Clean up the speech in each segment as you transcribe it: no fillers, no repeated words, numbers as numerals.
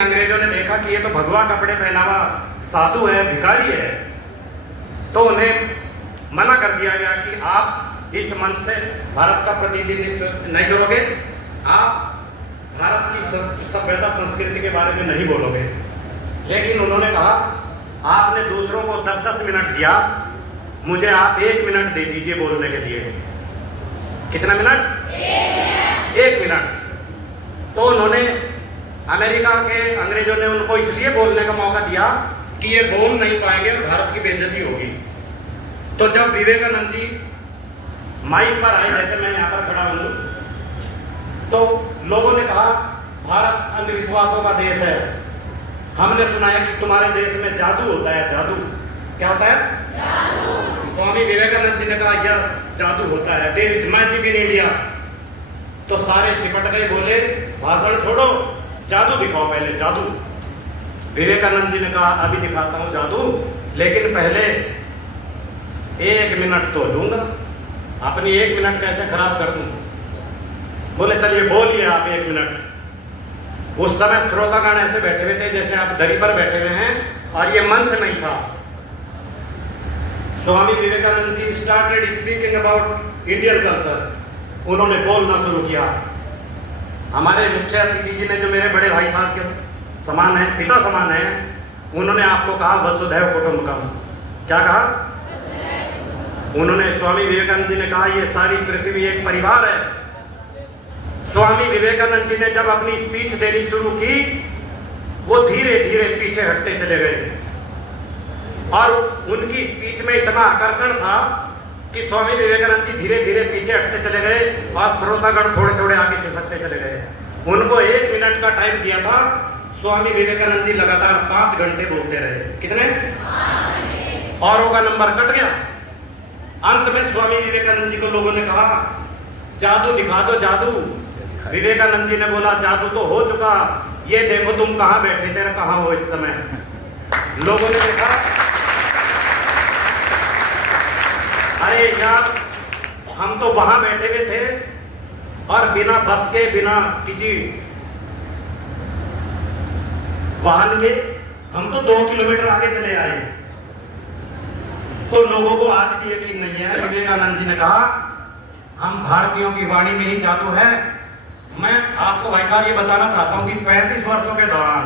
अंग्रेजों ने देखा कि ये तो भगवा कपड़े पहनावा साधु है, भिखारी है, तो उन्हें मना कर दिया गया कि आप इस मंच से भारत का प्रतिनिधित्व नहीं करोगे, आप भारत की सभ्यता संस्कृति के बारे में नहीं बोलोगे। लेकिन उन्होंने कहा आपने दूसरों को 10-10 मिनट दिया, मुझे आप 1 मिनट दे दीजिए बोलने के लिए। कितना मिनट? 1 मिनट। तो उन्होंने अमेरिका के अंग्रेजों ने उनको इसलिए बोलने का मौका दिया कि ये बोल नहीं पाएंगे और भारत की बेइज्जती होगी। तो जब विवेकानंद जी माइक पर आए, जैसे मैं यहाँ पर खड़ा हूँ, तो लोगों ने कहा भारत अंधविश्वासों का देश है, हमने सुना है कि तुम्हारे देश में जादू होता है। जादू क्या होता है? जादू। स्वामी विवेकानंद जी ने कहा यह जादू होता है, there is magic in India. तो सारे चिपट गए, बोले भाषण छोड़ो, जादू दिखाओ पहले, जादू। विवेकानंद जी ने कहा अभी दिखाता हूं जादू, लेकिन पहले 1 मिनट तो लूंगा। अपनी 1 मिनट कैसे खराब कर दूं? बोले चलिए बोलिए आप 1 मिनट। उस समय श्रोतागण ऐसे बैठे हुए थे जैसे आप दरी पर बैठे हुए हैं, और ये मंच नहीं था। Swami Vivekananda ji started speaking about Indian culture. उन्होंने बोलना शुरू किया। हमारे मुख्य अतिथि जी ने, जो मेरे बड़े भाई साहब के समान है, पिता समान है, उन्होंने आपको कहा वसुधैव कुटुंबकम। क्या कहा? उन्होंने, स्वामी विवेकानंद जी ने कहा ये सारी पृथ्वी एक परिवार है। स्वामी विवेकानंद जी ने जब अपनी स्पीच देनी शुरू की, वो धीरे धीरे पीछे हटते चले गए, और उनकी स्पीच में इतना आकर्षण था कि स्वामी विवेकानंद जी धीरे धीरे पीछे हटते चले गए और श्रोतागण थोड़े थोड़े आगे खिसकते चले गए। उनको 1 मिनट का टाइम दिया था, स्वामी विवेकानंद जी लगातार 5 घंटे बोलते रहे। कितने? औरों का नंबर कट गया। अंत में स्वामी विवेकानंद जी को लोगों ने कहा जादू दिखा दो, जादू। विवेकानंद जी ने बोला जादू तो हो चुका, ये देखो तुम कहां बैठे थे, कहां हो इस समय। लोगों ने देखा, अरे यार हम तो वहां बैठे हुए थे और बिना बस के, बिना किसी वाहन के हम तो 2 किलोमीटर आगे चले आए। तो लोगों को आज भी यकीन नहीं है। विवेकानंद जी ने कहा हम भारतीयों की वाणी में ही जादू है। मैं आपको भाई साहब ये बताना चाहता हूं कि 35 वर्षों के दौरान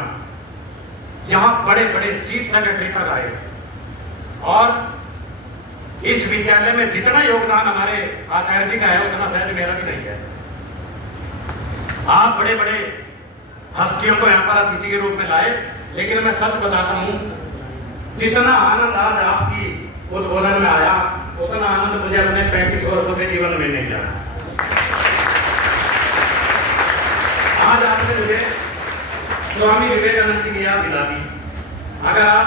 यहां बड़े बड़े चीफ सेक्रेटरी तक आए, और इस विद्यालय में जितना योगदान हमारे आचार्य जी का है उतना शायद मेरा भी नहीं है। आप बड़े बड़े हस्तियों को यहाँ पर अतिथि के रूप में लाए, लेकिन मैं सच बताता हूँ जितना आनंद आज आपकी उद्बोधन में आया, उतना आनंद मुझे अपने 35 वर्षों के जीवन में नहीं आया। आज आपने मुझे स्वामी विवेकानंद जी की याद दिला दी। अगर आप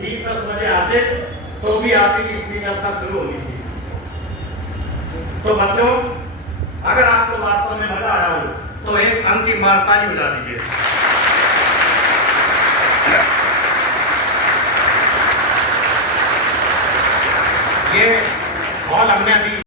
ठीक 10 बजे आते तो भी आपकी स्पीच अब तक शुरू होनी थी। तो बच्चों, अगर आपको वास्तव में मजा आया हो तो एक अंतिम बार ताली बजा दीजिए। ये हॉल हमने अभी